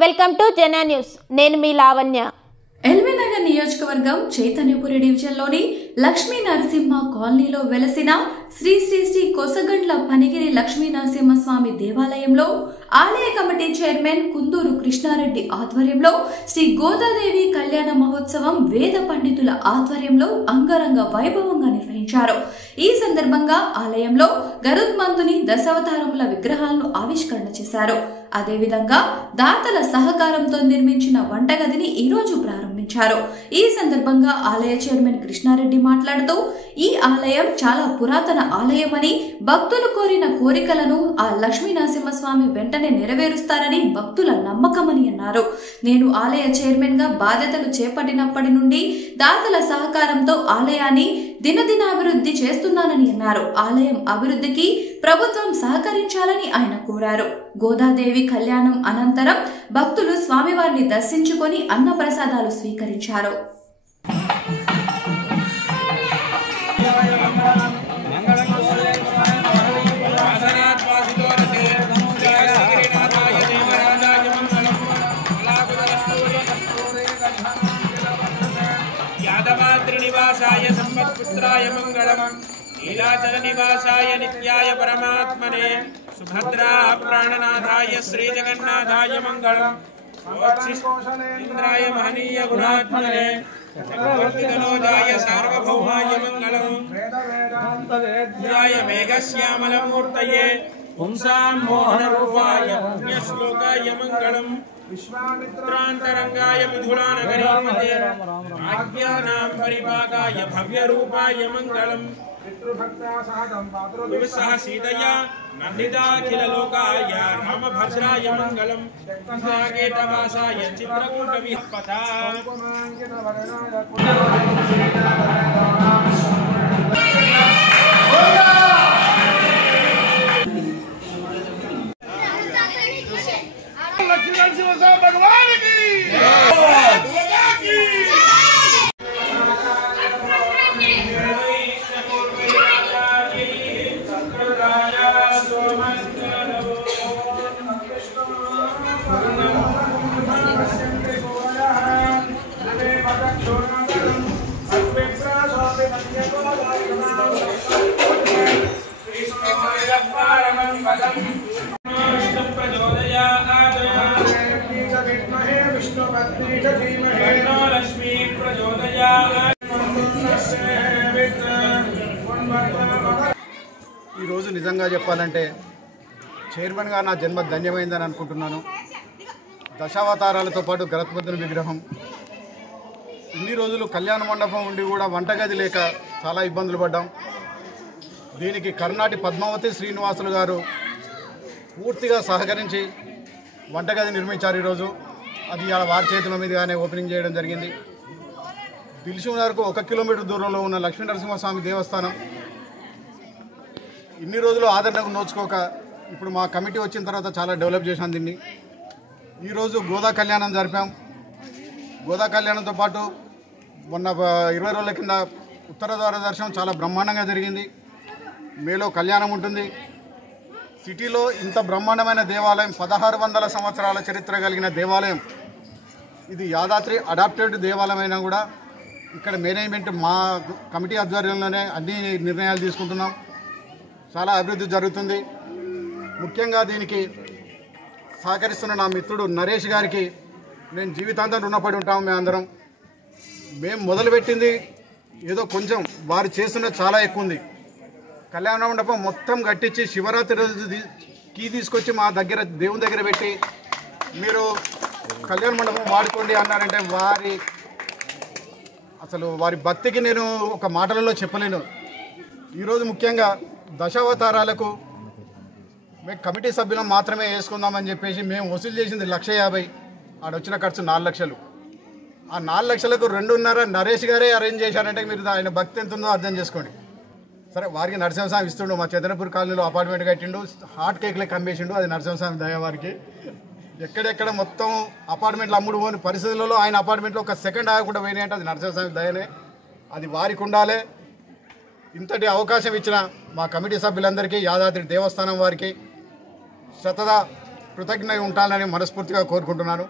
Welcome to జన news. నేను మీ లావణ్య. ఎల్బీనగర్ నియోజకవర్గం చైతన్యపురి డివిజన్లోని లక్ష్మీ నరసింహ కాలనీలో వెలసిన శ్రీ శ్రీ శ్రీ కొసగండ్ల పనిగిరి లక్ష్మీ నరసింహస్వామి దేవాలయంలో ఆలయ కమిటీ చైర్మన్ కుందూరు కృష్ణారెడ్డి ఆధ్వర్యంలో శ్రీ గోదాదేవి కళ్యాణ మహోత్సవం వేద పండితుల ఆధ్వర్యంలో అంగరంగ వైభవంగా నిర్వహించారు. ఈ సందర్భంగా ఆలయంలో గరుత్మంతుని దశావతారముల విగ్రహాలను ఆవిష్కరణ చేశారు. అదేవిధంగా దాతల సహకారంతో నిర్మించిన వంటగదిని ఈ రోజు ప్రారంభించారు. ఈ సందర్భంగా ఆలయ చైర్మన్ కృష్ణారెడ్డి మాట్లాడుతూ ఈ ఆలయం చాలా పురాతన ఆలయమని, భక్తులు కోరిన కోరికలను ఆ లక్ష్మీ నరసింహస్వామి వెంటనే నెరవేరుస్తారని భక్తుల నమ్మకమని అన్నారు. నేను ఆలయ చైర్మన్ గా బాధ్యతలు చేపట్టినప్పటి నుండి దాతల సహకారంతో ఆలయాన్ని దినదినాభివృద్ధి చేస్తున్నానని అన్నారు. ఆలయం అభివృద్ధికి ప్రభుత్వం సహకరించాలని ఆయన కోరారు. గోదాదేవి కళ్యాణం అనంతరం భక్తులు స్వామివారిని దర్శించుకొని అన్నప్రసాదాలు స్వీకరించారు. यादवाद्रिनिवासाय संपत्पुत्राय मंगलम्, नीलाचल निवासाय नित्याय परमात्मने, सुभद्रा प्राणनाथाय श्री जगन्नाथाय मंगलम्, इंद्राय महनीय गुणात्मने, चक्रवर्तितनोजाय सार्वभौमाय मंगलम्, वेदाय मेघश्यामलमूर्तये, पुंसां मोहनरूपाय पुण्यश्लोकाय मंगलम्, विश्वामित्रान्तरंगाय मिथुलानगरीपते, आज्ञानां परिपाकाय भव्यरूपाय मंगलम्, विविसः सीतया नन्दिताखिललोकाय रामभद्राय मंगलम्, नागेटवासाय चित्रकूटविहपता भगवान की ఈరోజు నిజంగా చెప్పాలంటే చైర్మన్గా నా జన్మ ధన్యమైందని అనుకుంటున్నాను. దశావతారాలతో పాటు గరుత్మంతుని విగ్రహం, ఇన్ని రోజులు కళ్యాణ మండపం ఉండి కూడా వంటగది లేక చాలా ఇబ్బందులు పడ్డాం. దీనికి కర్ణాటి పద్మావతి శ్రీనివాసులు గారు పూర్తిగా సహకరించి వంటగది నిర్మించారు. ఈరోజు అది వారి చేతుల మీదుగానే ఓపెనింగ్ చేయడం జరిగింది. దిల్సుఖ్నగర్కు 1 కిలోమీటర్ దూరంలో ఉన్న లక్ష్మీ నరసింహస్వామి దేవస్థానం ఇన్ని రోజులు ఆదరణకు నోచుకోక ఇప్పుడు మా కమిటీ వచ్చిన తర్వాత చాలా డెవలప్ చేశాం దీన్ని. ఈరోజు గోదా కళ్యాణం జరిపాం. గోదా కళ్యాణంతో పాటు మొన్న 20 రోజుల కింద ఉత్తర ద్వార దర్శనం చాలా బ్రహ్మాండంగా జరిగింది. మేలో కళ్యాణం ఉంటుంది. సిటీలో ఇంత బ్రహ్మాండమైన దేవాలయం, 1600 సంవత్సరాల చరిత్ర కలిగిన దేవాలయం. ఇది యాదాద్రి అడాప్టెడ్ దేవాలయం అయినా కూడా ఇక్కడ మేనేజ్మెంట్ మా కమిటీ ఆధ్వర్యంలోనే అన్ని నిర్ణయాలు తీసుకుంటున్నాం. చాలా అభివృద్ధి జరుగుతుంది. ముఖ్యంగా దీనికి సహకరిస్తున్న నా మిత్రుడు నరేష్ గారికి నేను జీవితాంతం రుణపడి ఉంటాము. మేమందరం మేము మొదలుపెట్టింది ఏదో కొంచెం, వారు చేస్తున్న చాలా ఎక్కువ ఉంది. కళ్యాణ మండపం మొత్తం కట్టించి శివరాత్రి రోజు కీ తీసుకొచ్చి మా దగ్గర దేవుని దగ్గర పెట్టి మీరు కళ్యాణ మండపం వాడుకోండి అన్నారంటే వారి భక్తికి నేను ఒక మాటలలో చెప్పలేను. ఈరోజు ముఖ్యంగా దశావతారాలకు మేము కమిటీ సభ్యులం మాత్రమే వేసుకుందామని చెప్పేసి మేము వసూలు చేసింది 1,50,000. ఆడొచ్చిన ఖర్చు 4 లక్షలు. ఆ 4 లక్షలకు 2.5 నరేష్ గారే అరేంజ్ చేశారంటే మీరు ఆయన భక్తి ఎంత ఉందో అర్థం చేసుకోండి. సరే, వారికి నరసింహస్వామి ఇస్తుండు. మా చైతన్యపూర్ కాలనీలో అపార్ట్మెంట్ కట్టిండు, హాట్ కేక్లే అమ్మేసిండు. అది నరసింహస్వామి దయ. వారికి ఎక్కడెక్కడ మొత్తం అపార్ట్మెంట్లు అమ్ముడు పోని పరిస్థితులలో ఆయన అపార్ట్మెంట్లో ఒక సెకండ్ ఆగకుండా పోయినాయంటే అది నరసింహస్వామి దయనే. అది వారికి ఉండాలి. ఇంతటి అవకాశం ఇచ్చిన మా కమిటీ సభ్యులందరికీ, యాదాద్రి దేవస్థానం వారికి శతదా కృతజ్ఞ ఉంటానని మనస్ఫూర్తిగా కోరుకుంటున్నాను.